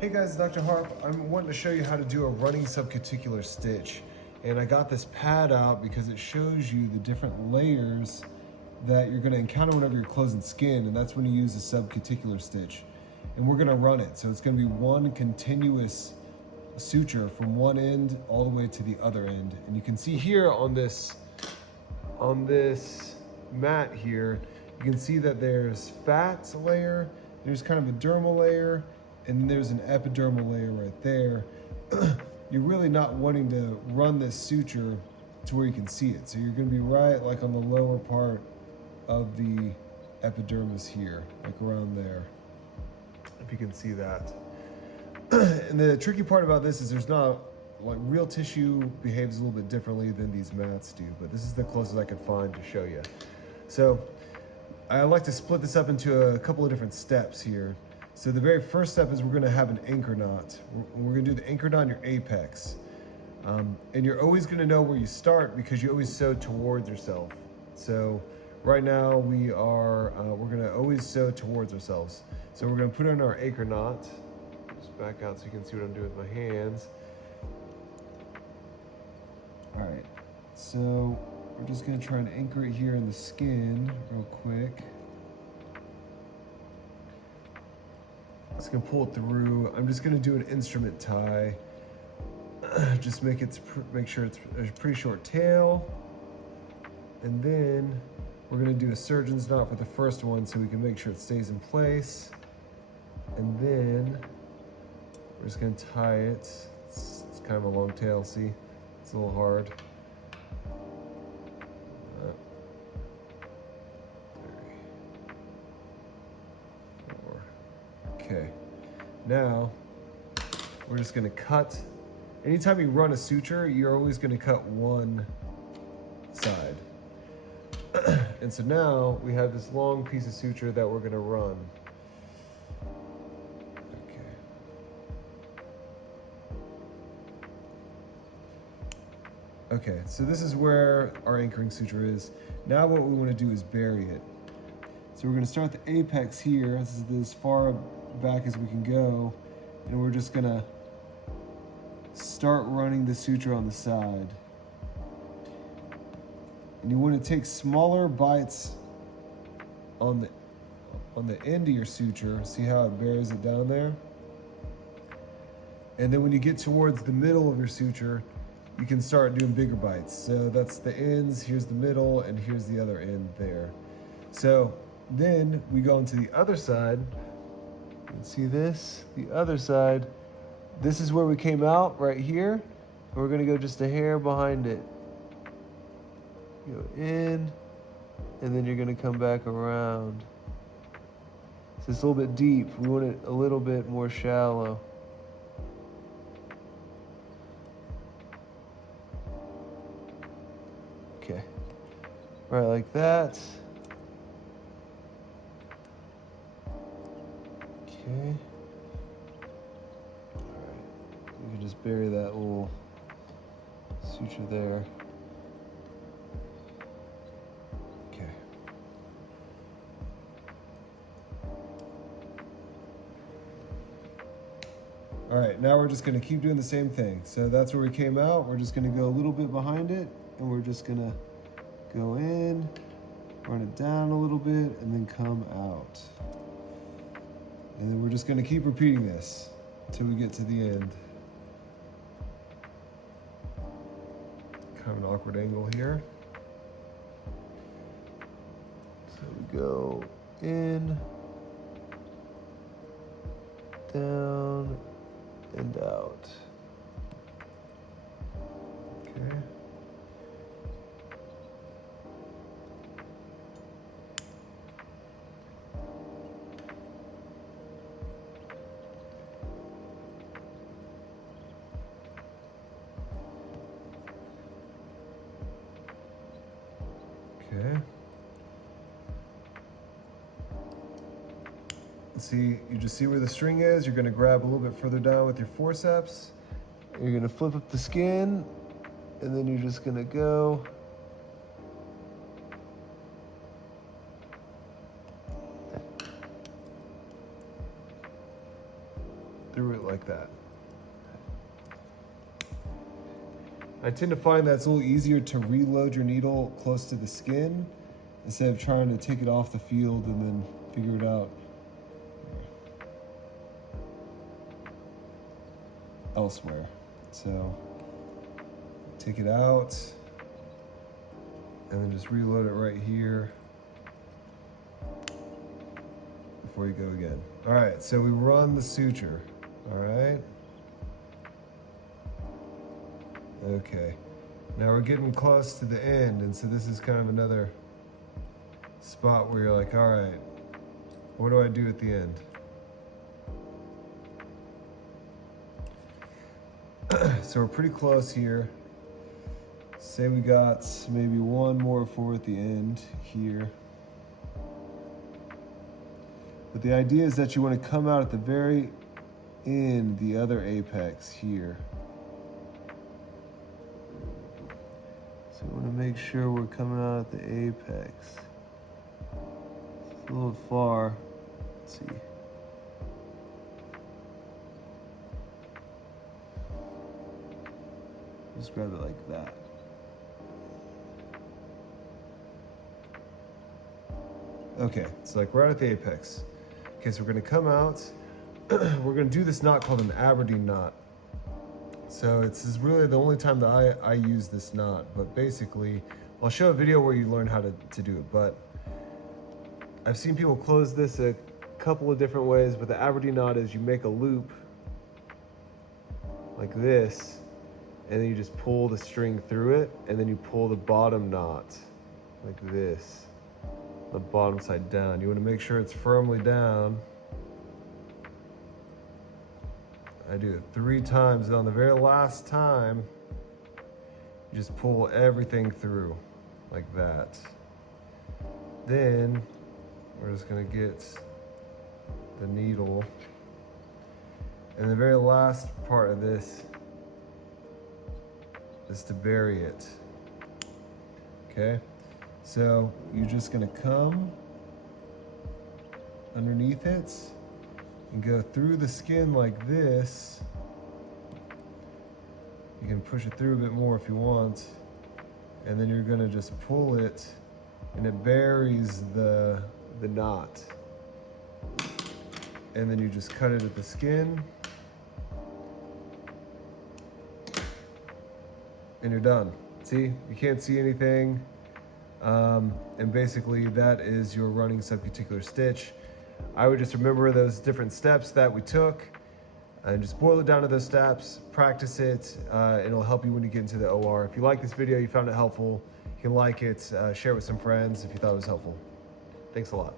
Hey guys, Dr. Harp. I'm wanting to show you how to do a running subcuticular stitch. And I got this pad out because it shows you the different layers that you're gonna encounter whenever you're closing skin, and that's when you use a subcuticular stitch. And we're gonna run it. So it's gonna be one continuous suture from one end all the way to the other end. And you can see here on this mat here, you can see that there's fat layer, there's kind of a dermal layer, and there's an epidermal layer right there. You're really not wanting to run this suture to where you can see it. So you're gonna be right like on the lower part of the epidermis here, like around there, if you can see that. And the tricky part about this is there's not, like, real tissue behaves a little bit differently than these mats do, but this is the closest I could find to show you. So I like to split this up into a couple of different steps here. So the very first step is we're gonna have an anchor knot. We're gonna do the anchor knot in your apex. And you're always gonna know where you start because you always sew towards yourself. So right now we're gonna always sew towards ourselves. So we're gonna put in our anchor knot. Just back out so you can see what I'm doing with my hands. All right, so we're just gonna try and anchor it here in the skin real quick. Just gonna pull it through. I'm just gonna do an instrument tie. Just make sure it's a pretty short tail. And then we're gonna do a surgeon's knot for the first one so we can make sure it stays in place. And then we're just gonna tie it. It's kind of a long tail, see? It's a little hard. 3, 4. Okay, now we're just gonna cut. Anytime you run a suture, you're always gonna cut one side. And so now we have this long piece of suture that we're gonna run. Okay, so this is where our anchoring suture is. Now what we want to do is bury it. So we're going to start the apex here. This is as far back as we can go. And we're just going to start running the suture on the side. And you want to take smaller bites on the end of your suture. See how it buries it down there? And then when you get towards the middle of your suture, you can start doing bigger bites. So that's the ends, here's the middle, and here's the other end there. So then we go into the other side. You can see this, the other side. This is where we came out, right here. And we're gonna go just a hair behind it. Go in, and then you're gonna come back around. So it's a little bit deep. We want it a little bit more shallow. Okay, right like that. Okay. All right, you can just bury that little suture there. Okay. All right, now we're just gonna keep doing the same thing. So that's where we came out. We're just gonna go a little bit behind it, and we're just gonna go in, run it down a little bit, and then come out. And then we're just gonna keep repeating this until we get to the end. Kind of an awkward angle here. So we go in, down, and out. Okay. Okay. See, you just see where the string is. You're gonna grab a little bit further down with your forceps. You're gonna flip up the skin, and then you're just gonna go through it like that. I tend to find that it's a little easier to reload your needle close to the skin instead of trying to take it off the field and then figure it out elsewhere. So take it out and then just reload it right here before you go again. All right, so we run the suture, all right? Okay, now we're getting close to the end, and so this is kind of another spot where you're like, all right, what do I do at the end? So we're pretty close here. Say we got maybe one more for at the end here. But the idea is that you want to come out at the very end, the other apex here. So we want to make sure we're coming out at the apex. It's a little far. Let's see. Just grab it like that. Okay, so like right at the apex. Okay, so we're gonna come out. We're gonna do this knot called an Aberdeen knot. So this is really the only time that I use this knot, but basically, I'll show a video where you learn how to do it, but I've seen people close this a couple of different ways, but the Aberdeen knot is you make a loop like this, and then you just pull the string through it, and then you pull the bottom knot like this, the bottom side down. You want to make sure it's firmly down. I do it 3 times, and on the very last time, you just pull everything through like that. Then we're just gonna get the needle, and the very last part of this is to bury it. Okay, so you're just gonna come underneath it and go through the skin like this. You can push it through a bit more if you want, and then you're gonna just pull it, and it buries the knot. And then you just cut it at the skin, and you're done. See, you can't see anything. And basically that is your running subcuticular stitch. I would just remember those different steps that we took and just boil it down to those steps, practice it, and it'll help you when you get into the OR. If you like this video, you found it helpful, you can like it, share it with some friends if you thought it was helpful. Thanks a lot.